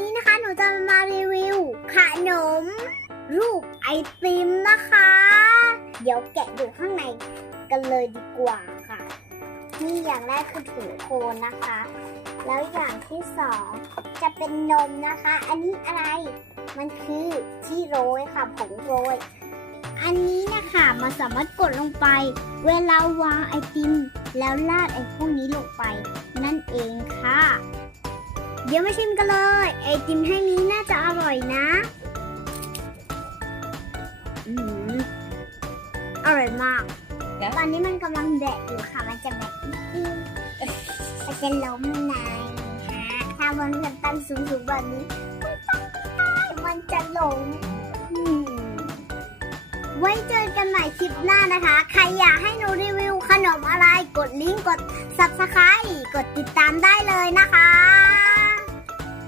นี้นะคะหนูจะมารีวิวขนม รูปไอติมนะคะ เดี๋ยวแกะดูข้างในกันเลยดีกว่าค่ะ นี่อย่างแรกคือถุงโคนนะคะ แล้วอย่างที่สองจะเป็นนมนะคะ อันนี้อะไร มันคือที่โรยค่ะผงโรย อันนี้นะคะมันสามารถกดลงไป เวลาวางไอติม แล้วราดไอพวกนี้ลงไป นั่นเองค่ะ เดี๋ยวมาชิมกันเลย ไอติมแท่งนี้น่าจะอร่อยนะ อืมอร่อยมากแล้วตอนนี้มันกำลังแดะอยู่ค่ะ มันจะแบบปิ้วๆมันจะล้มในฮะถ้ามันเกิดตั้งสูงๆแบบนี้ มันต้องไม่ได้มันจะล้มอืมไว้เจอกันใหม่คลิปหน้านะคะ ใครอยากให้หนูรีวิวขนมอะไร กดลิงก์ กด subscribe กดติดตามได้เลยนะคะ